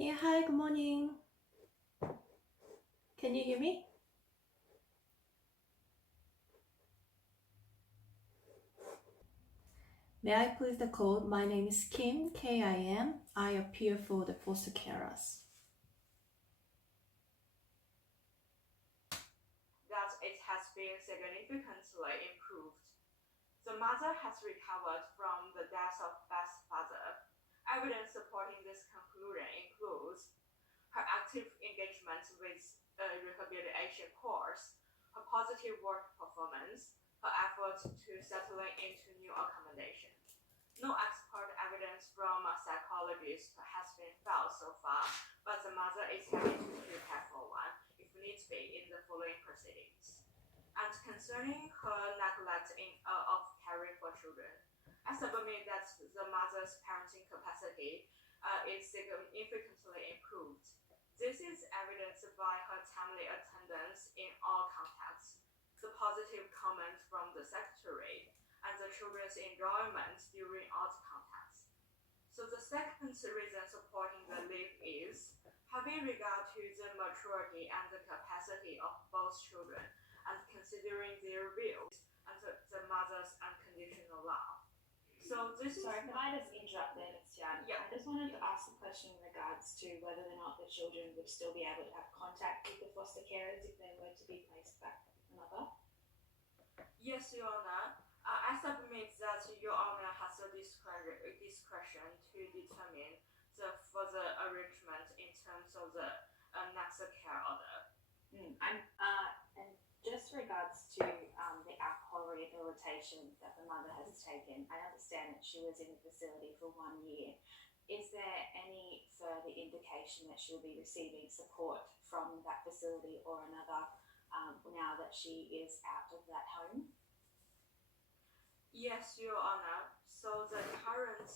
Yeah, hi, good morning. Can you hear me? May I please the code? My name is Kim, K-I-M. I appear for the foster carers. That it has been significantly improved. The mother has recovered from the death of Beth's father. Evidence supporting this conclusion includes her active engagement with a rehabilitation course, her positive work performance, her effort to settling into new accommodation. No expert evidence from a psychologist has been found so far, but the mother is happy to prepare for one, if needs be, in the following proceedings. And concerning her neglect of caring for children, I submit that the mother's parenting capacity is significantly improved. This is evidenced by her timely attendance in all contexts, the positive comments from the secretary, and the children's enjoyment during all contexts. So the second reason supporting the leave is having regard to the maturity and the capacity of both children, and considering their views and the mother's unconditional love. So this Sorry, is can I just interrupt there, Ms. Yan? Yeah. I just wanted to ask a question in regards to whether or not the children would still be able to have contact with the foster carers if they were to be placed back with another. Yes, Your Honor. I submit that Your Honor has the discretion to determine the further arrangement in terms of the next care order. And just regards to the alcohol rehabilitation that the mother has taken, I understand that she was in the facility for 1 year. Is there any further indication that she'll be receiving support from that facility or another now that she is out of that home? Yes, Your Honor. So the current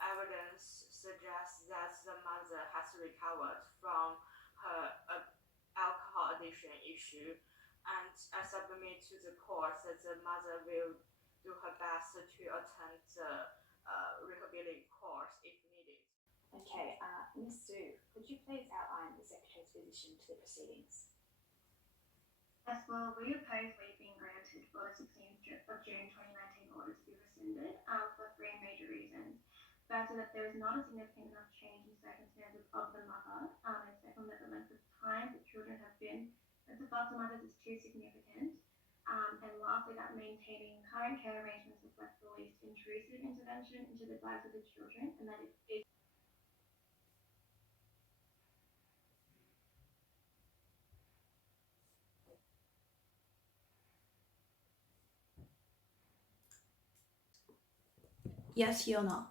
evidence suggests that the mother has recovered from her alcohol addiction issue, and I submit to the court that the mother will do her best to attend the rehabilitation course if needed. Okay, Ms. Sue, could you please outline the Secretary's position to the proceedings? As well, we oppose leave being granted for the 16th of June 2019 order to be rescinded for three major reasons. First, that there is not a significant enough change in circumstances of the mother, and second, that the length of time that children have been with the foster mothers is too significant. And lastly, that maintaining current care arrangements reflect the least intrusive intervention into the lives of the children, and that it is Yes, Your Honor.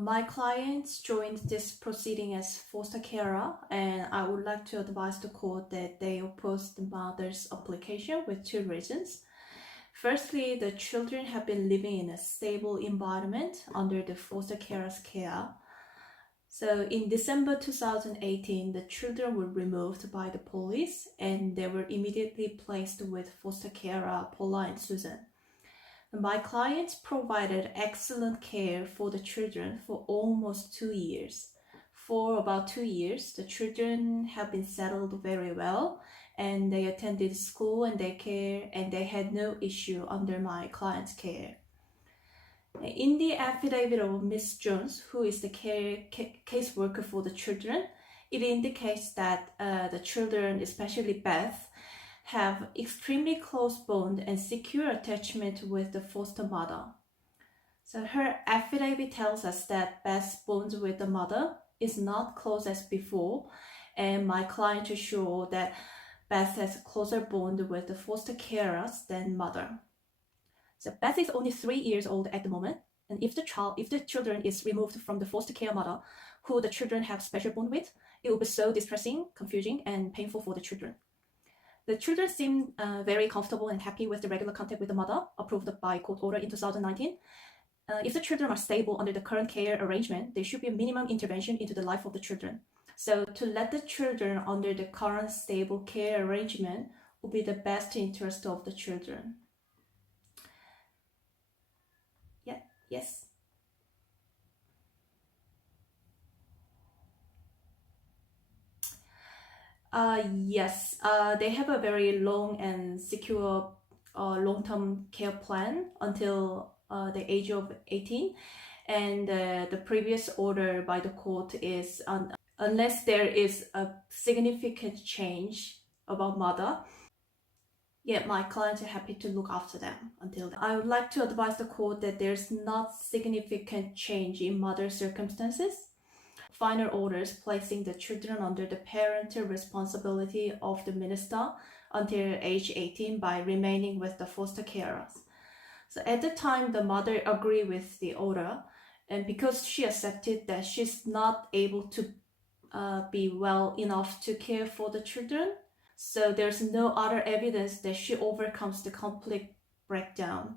My clients joined this proceeding as foster carer, and I would like to advise the court that they oppose the mother's application with two reasons. Firstly, the children have been living in a stable environment under the foster carer's care. So in December 2018, the children were removed by the police and they were immediately placed with foster carer Paula and Susan. My clients provided excellent care for the children for almost 2 years. For about 2 years, the children have been settled very well, and they attended school and daycare, and they had no issue under my client's care. In the affidavit of Ms. Jones, who is the caseworker for the children, it indicates that the children, especially Beth, have extremely close bond and secure attachment with the foster mother. So her affidavit tells us that Beth's bond with the mother is not close as before, and my client is sure that Beth has a closer bond with the foster carers than mother. So Beth is only 3 years old at the moment, and if the children is removed from the foster care mother, who the children have special bond with, it will be so distressing, confusing, and painful for the children. The children seem very comfortable and happy with the regular contact with the mother, approved by court order in 2019. If the children are stable under the current care arrangement, there should be a minimum intervention into the life of the children. So to let the children under the current stable care arrangement will be the best interest of the children. Yeah, yes. Yes, they have a very long and secure long-term care plan until the age of 18. And the previous order by the court is unless there is a significant change about mother, yeah, my clients are happy to look after them until then. I would like to advise the court that there's not significant change in mother's circumstances. Final orders placing the children under the parental responsibility of the minister until age 18 by remaining with the foster carers. So at the time, the mother agreed with the order, and because she accepted that she's not able to be well enough to care for the children, so there's no other evidence that she overcomes the conflict breakdown.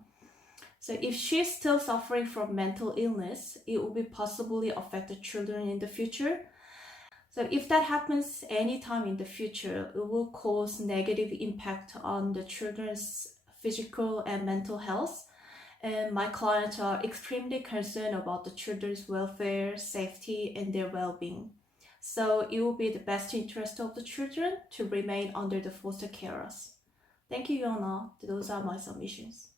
So if she's still suffering from mental illness, it will be possibly affect the children in the future. So if that happens anytime in the future, it will cause negative impact on the children's physical and mental health. And my clients are extremely concerned about the children's welfare, safety, and their well-being. So it will be the best interest of the children to remain under the foster carers. Thank you, Your Honor. Those are my submissions.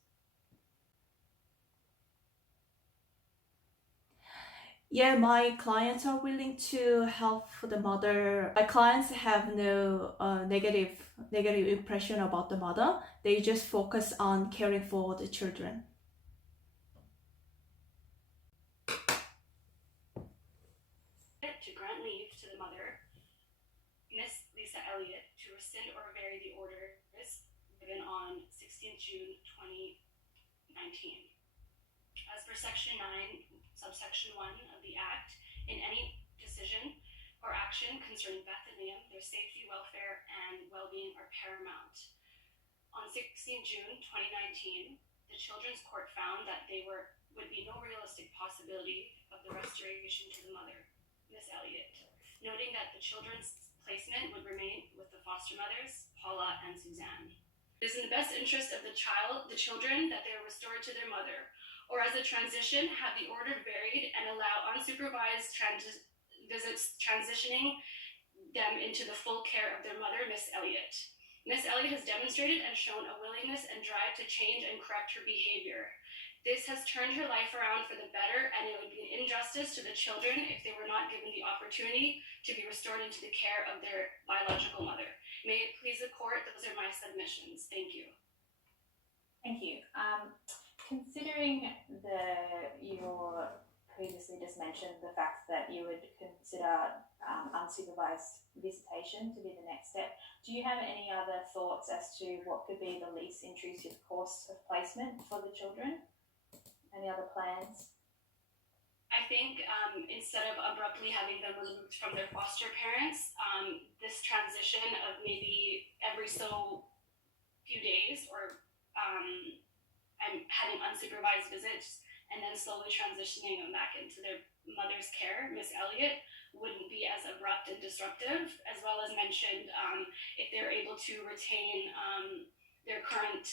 Yeah, my clients are willing to help the mother. My clients have no negative impression about the mother. They just focus on caring for the children. To grant leave to the mother, Miss Lisa Elliott, to rescind or vary the orders given on 16th June 2019. As per Section 9, subsection 1 of the Act, in any decision or action concerning Beth and Liam, their safety, welfare, and well-being are paramount. On 16 June 2019, the Children's Court found that would be no realistic possibility of the restoration to the mother, Miss Elliott, noting that the children's placement would remain with the foster mothers, Paula and Suzanne. It is in the best interest of the children, that they are restored to their mother, or as a transition, have the order varied and allow unsupervised visits transitioning them into the full care of their mother, Miss Elliott. Miss Elliott has demonstrated and shown a willingness and drive to change and correct her behavior. This has turned her life around for the better, and it would be an injustice to the children if they were not given the opportunity to be restored into the care of their biological mother. May it please the court, those are my submissions. Thank you. Thank you. Considering you previously just mentioned the fact that you would consider unsupervised visitation to be the next step, do you have any other thoughts as to what could be the least intrusive course of placement for the children? Any other plans? I think instead of abruptly having them removed from their foster parents, this transition of maybe every so few days or and having unsupervised visits and then slowly transitioning them back into their mother's care, Miss Elliott, wouldn't be as abrupt and disruptive, as well as mentioned if they're able to retain their current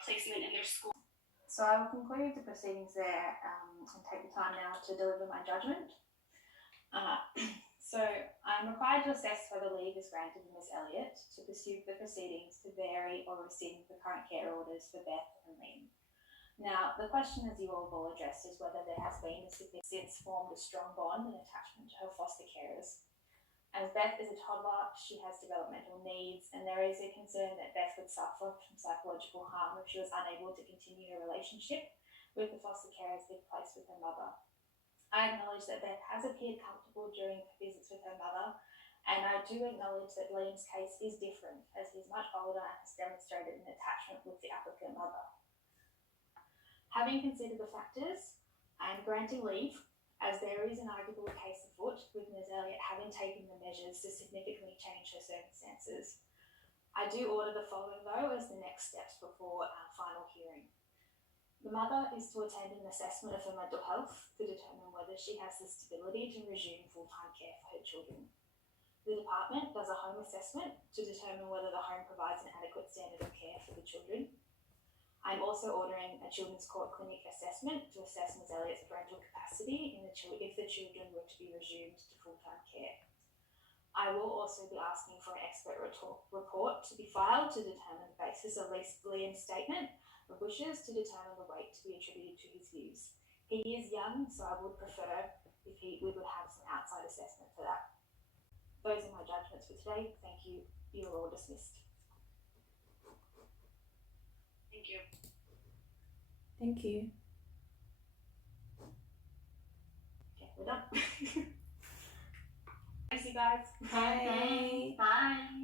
placement in their school. So I will conclude the proceedings there and take the time now to deliver my judgment. So I'm required to assess whether leave is granted to Miss Elliott to pursue the proceedings to vary or rescind the current care orders for Beth and Liam. Now, the question, as you all have all addressed, is whether there has been since formed a strong bond and attachment to her foster carers. As Beth is a toddler, she has developmental needs, and there is a concern that Beth would suffer from psychological harm if she was unable to continue her relationship with the foster carers if placed with her mother. I acknowledge that Beth has appeared comfortable during visits with her mother, and I do acknowledge that Liam's case is different, as he is much older and has demonstrated an attachment with the applicant mother. Having considered the factors, I am granting leave, as there is an arguable case afoot with Ms. Elliott having taken the measures to significantly change her circumstances. I do order the following, though, as the next steps before our final hearing. The mother is to attend an assessment of her mental health to determine whether she has the stability to resume full-time care for her children. The department does a home assessment to determine whether the home provides an adequate standard of care for the children. I'm also ordering a Children's Court Clinic assessment to assess Ms. Elliott's parental capacity if the children were to be resumed to full-time care. I will also be asking for an expert report to be filed to determine the basis of Liam's statement of wishes to determine the weight to be attributed to his views. He is young, so I would prefer if we would have some outside assessment for that. Those are my judgments for today. Thank you. You are all dismissed. Thank you. Thank you. Okay, we're done. Thanks, you guys. Bye. Bye.